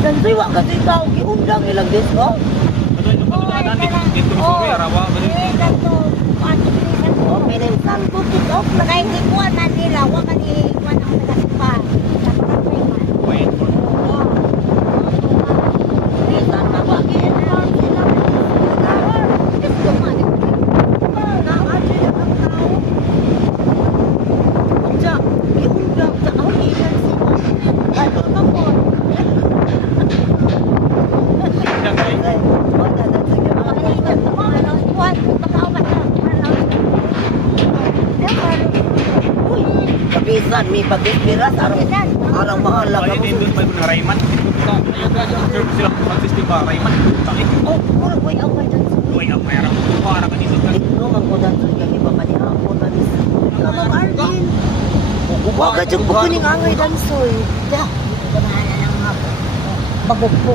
Dansoy, wak kasi tao, giundang ilang Diyos ko. Ano yung patulaan dito sa Suya, Arawa, O, minsan ko kitok na Kaya hindi ko na nila, wag ka ni Juan ang nagasipa. Wait for minsan na wak giundang sila. Gusto man. Naadyo na ang tao. Diya, giundang sa awilan sila. Ano ka po? Yan, guys. Kapisan, may pag-ispiras, arang bahala ka Ay, mo. din doon pa yung Rayman. Serve sila kung mag-system ba, Rayman. Sakit. Oh, mura ko yung away dyan. Uy, ang mayroon ko para kanito. Ito ang kudan sa kanya ba manihapon na mis. Kamang Arlene. Huwag yung bukuning angay dansoy. Ya. Bago po.